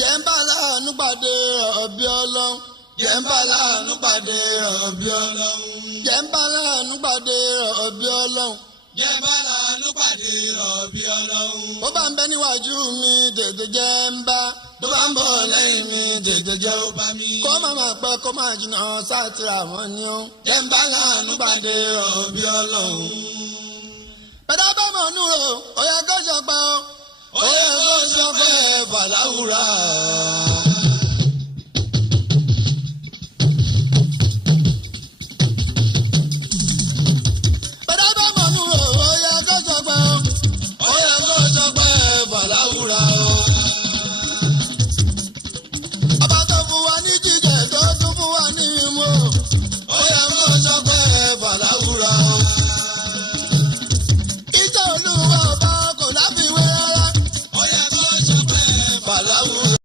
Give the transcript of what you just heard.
jẹ́ ń bá láàánú pàdé ọ̀bí ọlọ́run. jẹ́ ń bá láàánú pàdé ọ̀bí ọlọ́run. jẹ́ ń bá láàánú pàdé ọ̀bí ọlọ́run. jẹ́ ń bá láàánú pàdé ọ̀bí ọlọ́run. ó bá ń bẹ níwájú mi tètè jẹ́ ń bá. tó bá ń bọ̀ lẹ́yìn mi tètè jẹ́ ó bá mi. kó má má pẹ́ kó má jìnnà sátìrà wọn ni ó. jẹ́ ń bá láàánú pàdé ọ̀bí ọlọ́run. bẹ́ẹ̀ bá mọ̀ nù o ó yẹ kó ṣọpẹ́ o. ó yẹ kó ṣọpẹ́ fàlàwùrà.